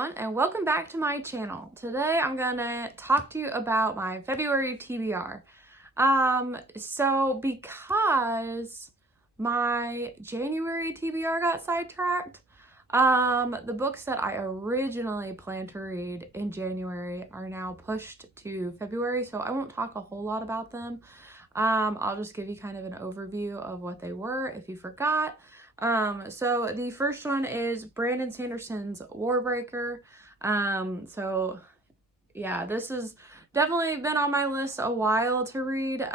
everyone, and welcome back to my channel. Today I'm gonna talk to you about my February TBR. So because my January TBR got sidetracked, the books that I originally planned to read in January are now pushed to February, so I won't talk a whole lot about them. I'll just give you kind of an overview of what they were if you forgot. So the first one is Brandon Sanderson's Warbreaker. So yeah, this has definitely been on my list a while to read,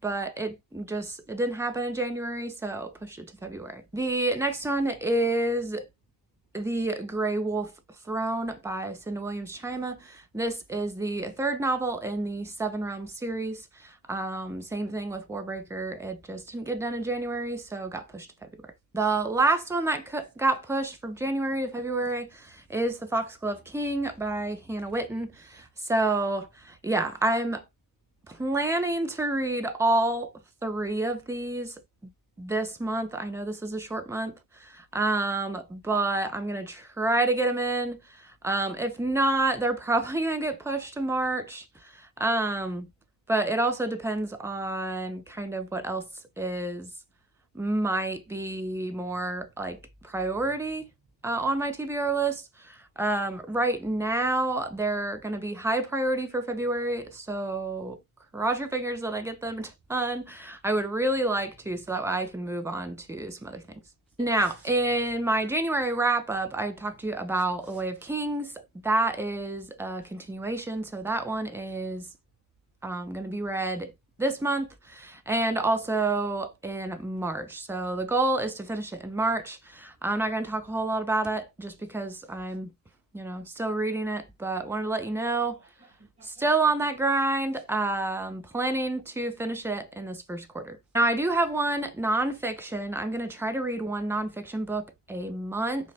but it didn't happen in January, so pushed it to February. The next one is The Grey Wolf Throne by Cinda Williams Chima. This is the third novel in the Seven Realms series. Same thing with Warbreaker. It just didn't get done in January, so got pushed to February. The last one that got pushed from January to February is The Foxglove King by Hannah Whitten. So yeah, I'm planning to read all three of these this month. I know this is a short month, but I'm gonna try to get them in. If not, they're probably gonna get pushed to March. But it also depends on kind of what else might be more like priority on my TBR list. Right now, they're going to be high priority for February, so cross your fingers that I get them done. I would really like to, so that way I can move on to some other things. Now, in my January wrap-up, I talked to you about The Way of Kings. That is a continuation, so that one is going to be read this month and also in March. So the goal is to finish it in March. I'm not going to talk a whole lot about it just because I'm, still reading it, but wanted to let you know, still on that grind, planning to finish it in this first quarter. Now I do have one nonfiction. I'm going to try to read one nonfiction book a month.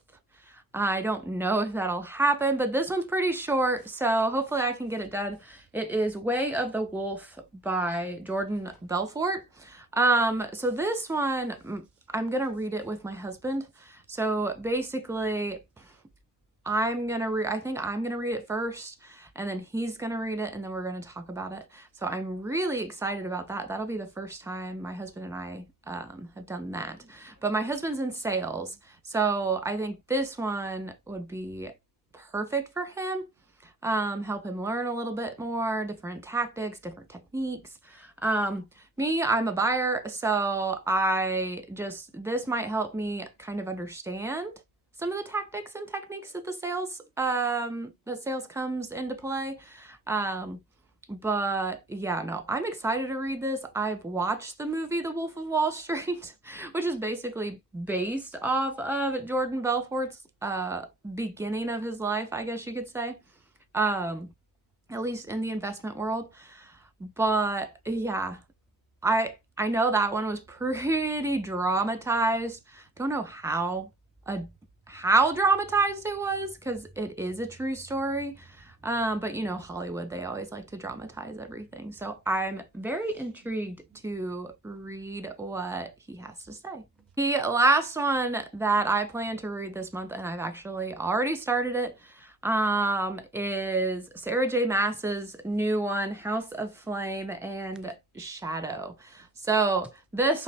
I don't know if that'll happen, but this one's pretty short, so hopefully I can get it done. It is Way of the Wolf by Jordan Belfort. So this one, I'm gonna read it with my husband. So basically, I think I'm gonna read it first, and then he's gonna read it, and then we're gonna talk about it. So I'm really excited about that. That'll be the first time my husband and I have done that. But my husband's in sales, so I think this one would be perfect for him. Help him learn a little bit more, different tactics, different techniques. Me, I'm a buyer, so this might help me kind of understand some of the tactics and techniques that sales comes into play. But yeah, no, I'm excited to read this. I've watched the movie The Wolf of Wall Street, which is basically based off of Jordan Belfort's beginning of his life, I guess you could say, at least in the investment world. But yeah, I know that one was pretty dramatized. Don't know how dramatized it was, because it is a true story. But Hollywood, they always like to dramatize everything. So I'm very intrigued to read what he has to say. The last one that I plan to read this month, and I've actually already started it, is Sarah J. Maas's new one, House of Flame and Shadow. So this is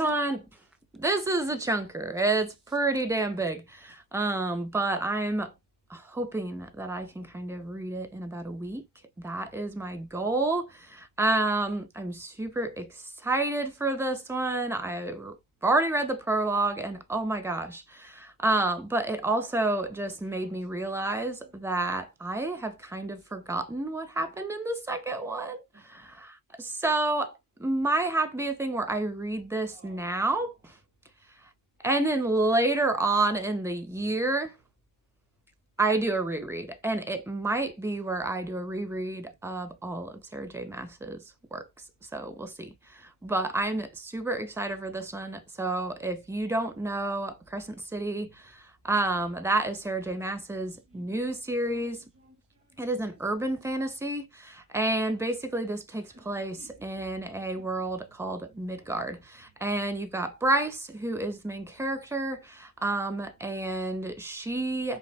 a chunker. It's pretty damn big. But I'm hoping that I can kind of read it in about a week. That is my goal. I'm super excited for this one. I've already read the prologue, and oh my gosh. But it also just made me realize that I have kind of forgotten what happened in the second one. So might have to be a thing where I read this now, and then later on in the year, I do a reread. And it might be where I do a reread of all of Sarah J. Maas's works. So we'll see. But I'm super excited for this one. So if you don't know Crescent City, that is Sarah J. Maas's new series. It is an urban fantasy. And basically this takes place in a world called Midgard. And you've got Bryce, who is the main character, and she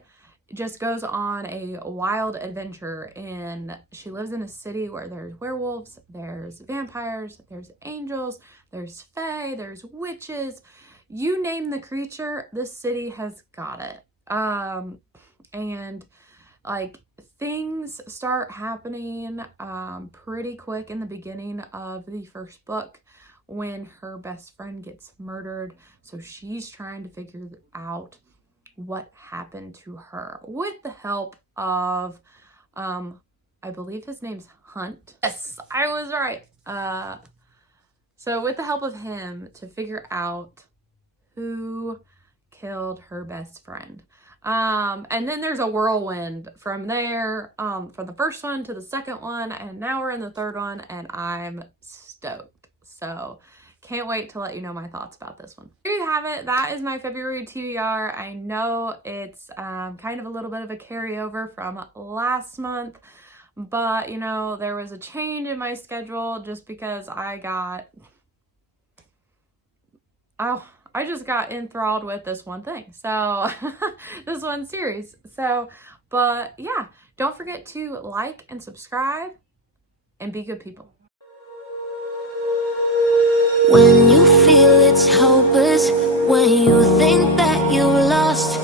just goes on a wild adventure, and she lives in a city where there's werewolves, there's vampires, there's angels, there's fae, there's witches. You name the creature, this city has got it. And like things start happening pretty quick in the beginning of the first book when her best friend gets murdered. So she's trying to figure out what happened to her with the help of I believe his name's Hunt. Yes, I was right. So with the help of him to figure out who killed her best friend. And then there's a whirlwind from there, from the first one to the second one, and now we're in the third one, and I'm stoked. So can't wait to let you know my thoughts about this one. Here you have it. That is my February TBR. I know it's kind of a little bit of a carryover from last month, but you know, there was a change in my schedule just because I just got enthralled with this one thing. So this one series. So, but yeah, don't forget to like and subscribe and be good people. When you feel it's hopeless, when you think that you've lost,